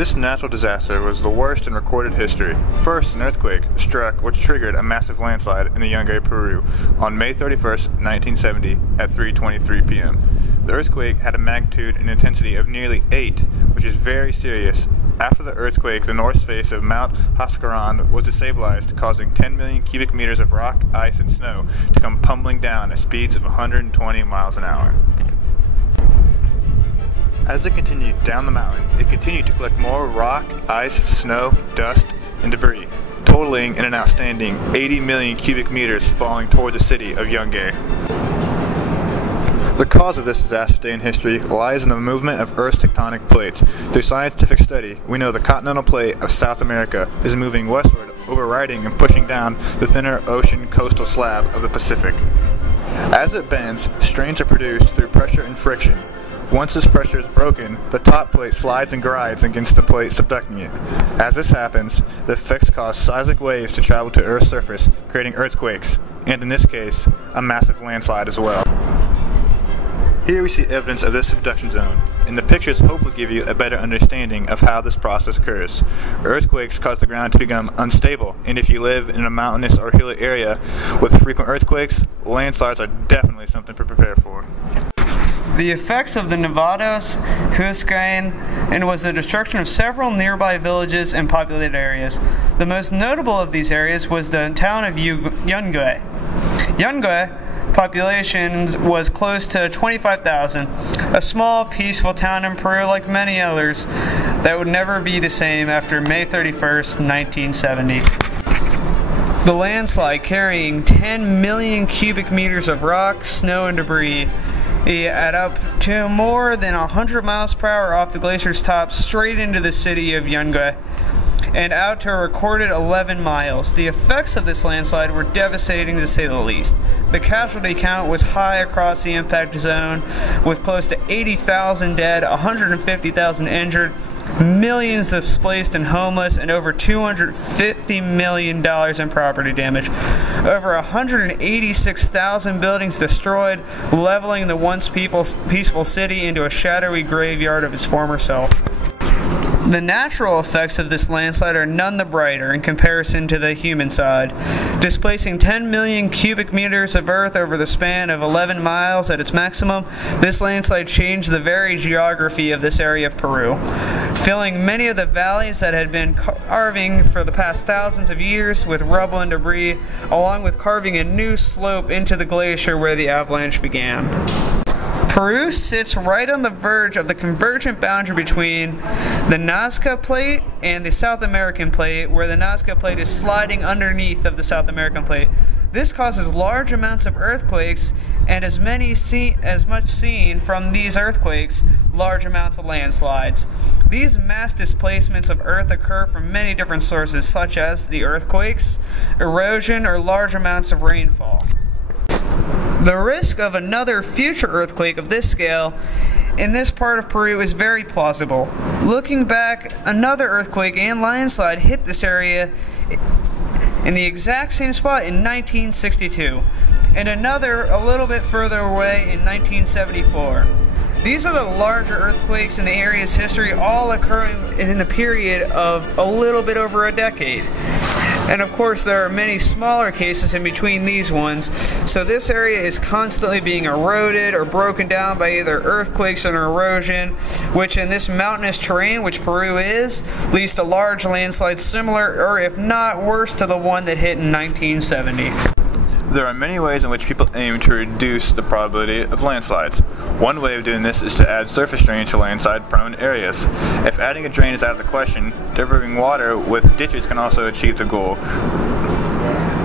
This natural disaster was the worst in recorded history. First, an earthquake struck which triggered a massive landslide in the Yungay, Peru on May 31st, 1970 at 3:23 p.m. The earthquake had a magnitude and intensity of nearly 8, which is very serious. After the earthquake, the north face of Mount Huascarán was destabilized, causing 10 million cubic meters of rock, ice, and snow to come pummeling down at speeds of 120 miles an hour. As it continued down the mountain, it continued to collect more rock, ice, snow, dust, and debris, totaling in an outstanding 80 million cubic meters falling toward the city of Yungay. The cause of this disaster day in history lies in the movement of Earth's tectonic plates. Through scientific study, we know the continental plate of South America is moving westward, overriding and pushing down the thinner ocean coastal slab of the Pacific. As it bends, strains are produced through pressure and friction. Once this pressure is broken, the top plate slides and glides against the plate subducting it. As this happens, the effects cause seismic waves to travel to Earth's surface, creating earthquakes, and in this case, a massive landslide as well. Here we see evidence of this subduction zone, and the pictures hopefully give you a better understanding of how this process occurs. Earthquakes cause the ground to become unstable, and if you live in a mountainous or hilly area with frequent earthquakes, landslides are definitely something to prepare for. The effects of the Nevados, Huascarán, was the destruction of several nearby villages and populated areas. The most notable of these areas was the town of Yungay. Yungay population was close to 25,000, a small, peaceful town in Peru like many others that would never be the same after May 31st, 1970. The landslide, carrying 10 million cubic meters of rock, snow, and debris, at up to more than 100 miles per hour off the glacier's top straight into the city of Yungay and out to a recorded 11 miles. The effects of this landslide were devastating to say the least. The casualty count was high across the impact zone, with close to 80,000 dead, 150,000 injured, millions displaced and homeless, and over $250 million in property damage. Over 186,000 buildings destroyed, leveling the once peaceful city into a shadowy graveyard of its former self. The natural effects of this landslide are none the brighter in comparison to the human side. Displacing 10 million cubic meters of earth over the span of 11 miles at its maximum, this landslide changed the very geography of this area of Peru, filling many of the valleys that had been carving for the past thousands of years with rubble and debris, along with carving a new slope into the glacier where the avalanche began. Peru sits right on the verge of the convergent boundary between the Nazca Plate and the South American Plate, where the Nazca Plate is sliding underneath of the South American Plate. This causes large amounts of earthquakes, and as much seen from these earthquakes, large amounts of landslides. These mass displacements of earth occur from many different sources, such as the earthquakes, erosion, or large amounts of rainfall. The risk of another future earthquake of this scale in this part of Peru is very plausible. Looking back, another earthquake and landslide hit this area in the exact same spot in 1962, and another a little bit further away in 1974. These are the larger earthquakes in the area's history, all occurring in the period of a little bit over a decade. And of course, there are many smaller cases in between these ones, so this area is constantly being eroded or broken down by either earthquakes or erosion, which in this mountainous terrain, which Peru is, leads to large landslides similar, or if not worse, to the one that hit in 1970. There are many ways in which people aim to reduce the probability of landslides. One way of doing this is to add surface drains to landslide-prone areas. If adding a drain is out of the question, diverting water with ditches can also achieve the goal.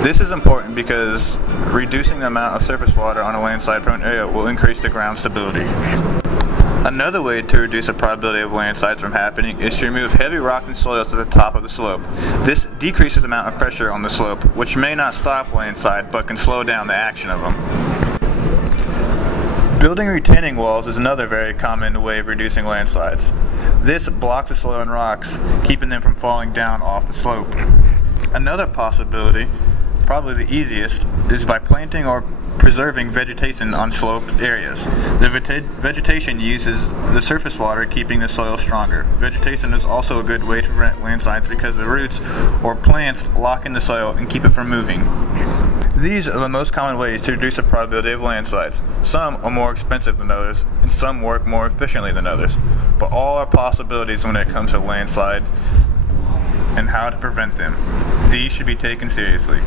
This is important because reducing the amount of surface water on a landslide-prone area will increase the ground stability. Another way to reduce the probability of landslides from happening is to remove heavy rock and soils at the top of the slope. This decreases the amount of pressure on the slope, which may not stop landslide, but can slow down the action of them. Building retaining walls is another very common way of reducing landslides. This blocks the soil and rocks, keeping them from falling down off the slope. Another possibility probably the easiest, is by planting or preserving vegetation on sloped areas. The vegetation uses the surface water, keeping the soil stronger. Vegetation is also a good way to prevent landslides because the roots or plants lock in the soil and keep it from moving. These are the most common ways to reduce the probability of landslides. Some are more expensive than others, and some work more efficiently than others. But all are possibilities when it comes to landslide and how to prevent them. These should be taken seriously.